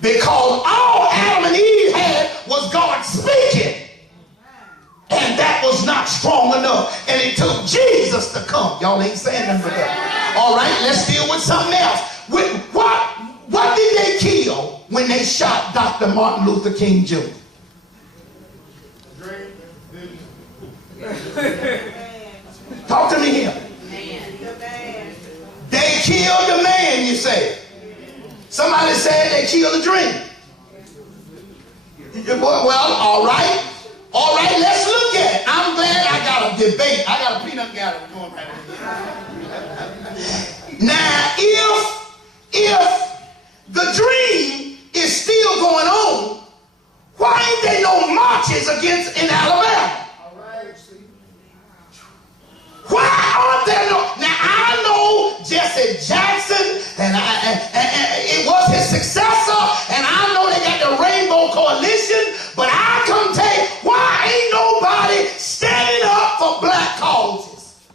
Because all Adam and Eve had was God speaking. And that was not strong enough. And it took Jesus to come. Y'all ain't saying nothing but that. All right, let's deal with something else. What did they kill when they shot Dr. Martin Luther King Jr.? Talk to me here. They killed the man, you say. Somebody said they killed a dream. Well, all right. All right, let's look at it. I'm glad I got a debate. I got a peanut gallery going right here. Now, if the dream is still going on, why ain't there no marches against in Alabama? Why aren't there no? Now I know Jesse Jackson, and it was his successor, and I know they got the Rainbow Coalition, but I come tell you, why ain't nobody standing up for black causes?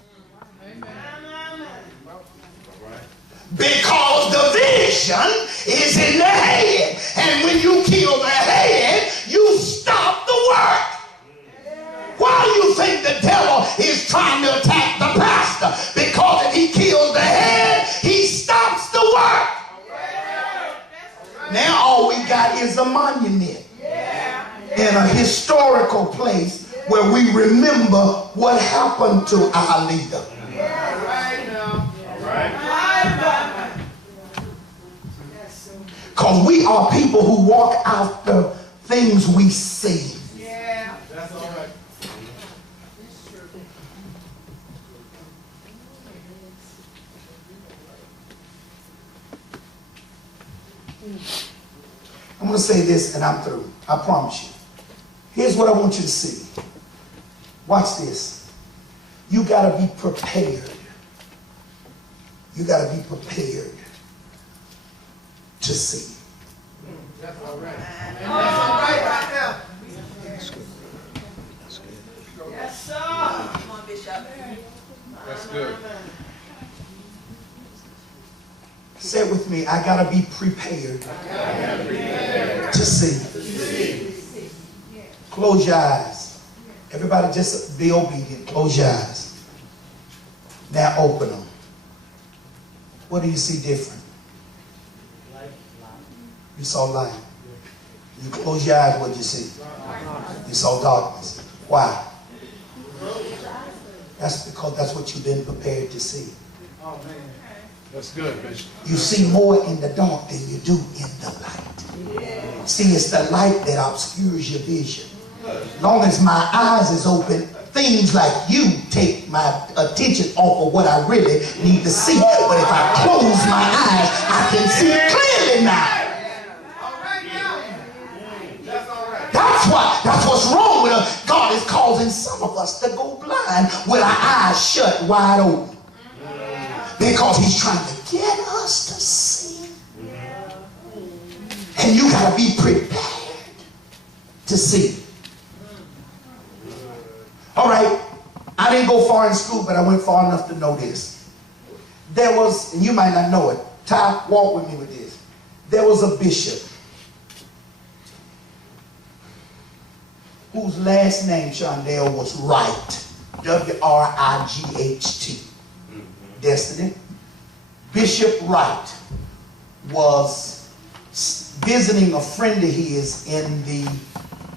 Because the vision is in the head, and when you kill the head, you stop the work. Why do you think the devil is trying to attack the pastor? Because if he kills the head, he stops the work. Now all we got is a monument in a historical place where we remember what happened to our leader. Because we are people who walk after things we see. That's all right. I'm going to say this and I'm through. I promise you. Here's what I want you to see. Watch this. You got to be prepared. You got to be prepared to see. That's all right. That's all right right now. That's good. That's good. Yes, sir. Come on, Bishop. That's good. Say it with me. I got to be prepared to see. Close your eyes. Everybody just be obedient. Close your eyes. Now open them. What do you see different? You saw light. You close your eyes, what did you see? You saw darkness. Why? That's because that's what you've been prepared to see. Oh, man. That's good, Bishop. You see more in the dark than you do in the light. See, it's the light that obscures your vision. As long as my eyes is open, things like you take my attention off of what I really need to see. But if I close my eyes, I can see clearly now. That's what's wrong with us. God is causing some of us to go blind with our eyes shut wide open. Because he's trying to get us to see. And you got to be prepared to see. All right. I didn't go far in school, but I went far enough to know this. There was, and you might not know it. Ty, walk with me with this. There was a bishop whose last name, Shondell, was Wright. W-R-I-G-H-T. Destiny. Bishop Wright was visiting a friend of his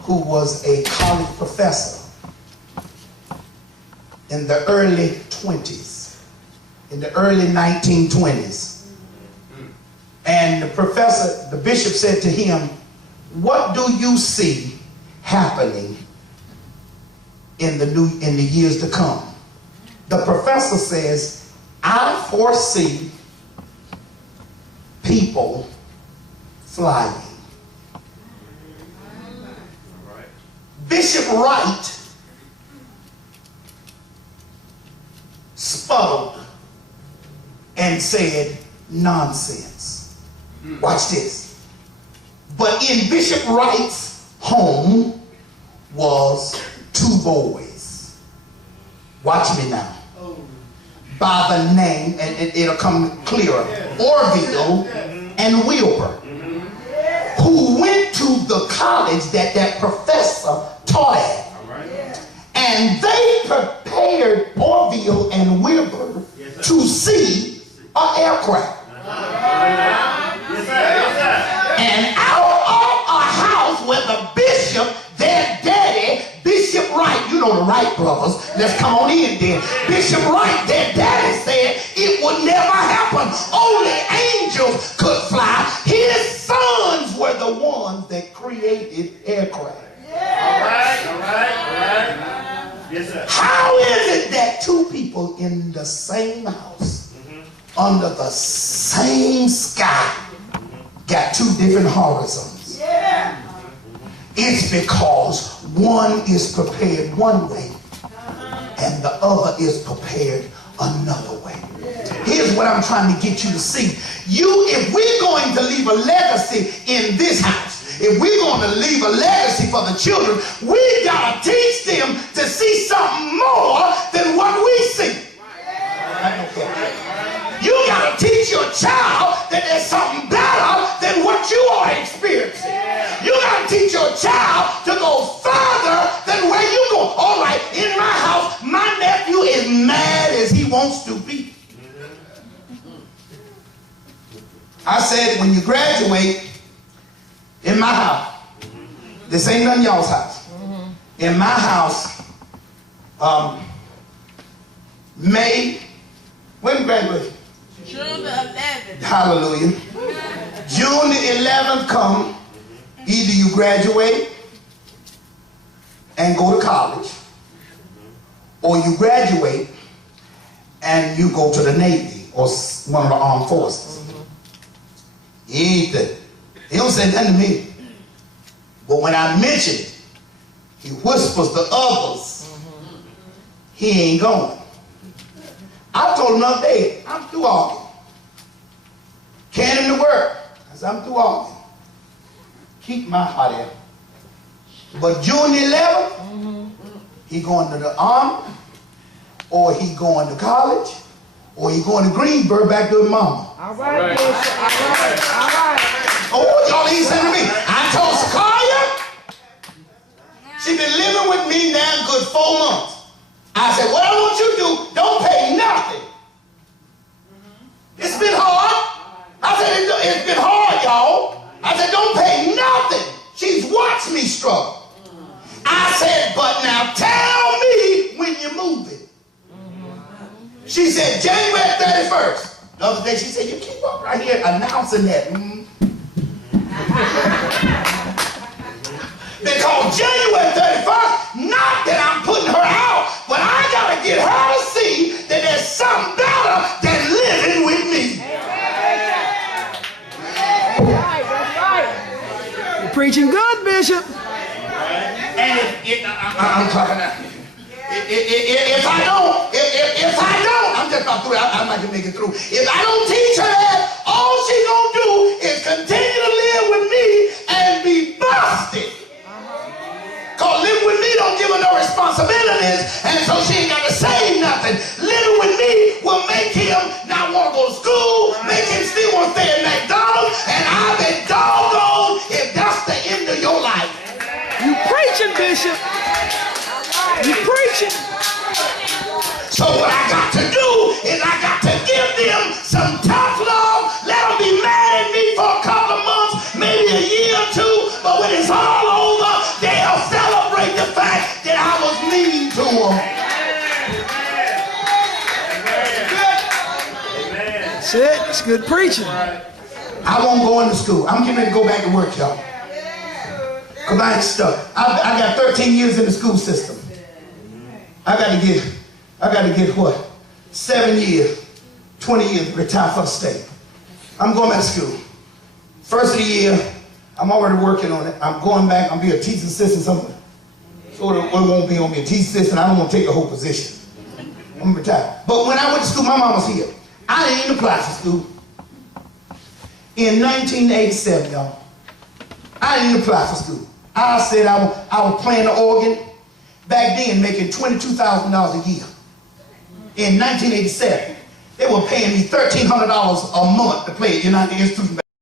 who was a college professor in the early 20s, in the early 1920s. And the bishop said to him, "What do you see happening in the years to come?" The professor says, "I foresee people flying." Right. Bishop Wright sputtered and said, "Nonsense." Watch this. But in Bishop Wright's home was two boys. Watch me now. By the name, and it'll come clearer, Orrell and Wilbur. college that professor taught at. And they prepared Orville and Wilbur to see an aircraft. And out of a house where the bishop, their daddy, Bishop Wright, you know the Wright brothers, let's come on in then. Bishop Wright, their daddy said it would never happen. Only angels could fly. His sons were the ones that created aircraft. All right. Yes, sir. How is it that two people in the same house, under the same sky, got two different horizons? Yeah. It's because one is prepared one way and the other is prepared another way. Here's what I'm trying to get you to see. If we're going to leave a legacy in this house, if we're going to leave a legacy for the children, we got to teach them to see something more than what we see. I don't care. You got to teach your child that there's something better than what you are experiencing. You got to teach your child to go further than where you go. All right, in my house, my nephew is mad as he wants to be. I said, when you graduate, in my house, this ain't none of y'all's house. In my house, when graduation? June the 11th. Hallelujah. June the 11th come, either you graduate and go to college, or you graduate and you go to the Navy or one of the armed forces. He don't say nothing to me. But when I mention it, he whispers to others, he ain't going. I told him the other day, I'm through arguing. Can him to work. I said, I'm through arguing. Keep my heart in. But June the 11th, he going to the army, or he going to college, or he going to Greensburg back to his mama. All right, Bishop. All right. Oh, y'all ain't listening to me. I told Sequoia, she been living with me now good 4 months. I said, what I want you to do, don't pay nothing. It's been hard. I said, it's been hard, y'all. I said, don't pay nothing. She's watched me struggle. I said, but now tell me when you're moving. She said, January 31st. The other day she said, you keep up right here announcing that. Because January 31st, not that I'm putting her out, but I got to get her to see that there's something better than living with me. That's right. You're preaching good, Bishop. And I'm talking now. If I don't, I'm just about through. I'm not gonna make it through. If I don't teach her that, all she's gonna do is continue to live with me and be busted. Cause living with me don't give her no responsibilities, and so she ain't got to say nothing. Living with me will make him not want to go to school, make him still want to stay at McDonald's, and I've been doggone if that's the end of your life. You preaching, Bishop. You preaching. So what I got to do is I got to give them some tough love, let them be mad at me for a couple of months, maybe a year or two, but when it's all over, they'll celebrate the fact that I was mean to them. That's it. It's good preaching. I won't go into school. I'm getting ready to go back to work, y'all. Because I ain't stuck. I got 13 years in the school system. I got to get what? 7 years, 20 years, retire for the state. I'm going back to school. First of the year, I'm already working on it. I'm going back, I'm be a teaching assistant somewhere. So it won't be on me a teaching assistant. I don't want to take the whole position. I'm retired. But when I went to school, my mom was here. I didn't even apply for school. In 1987, y'all, I didn't even apply for school. I said I was playing the organ. Back then, making $22,000 a year. In 1987, they were paying me $1,300 a month to play at United Institution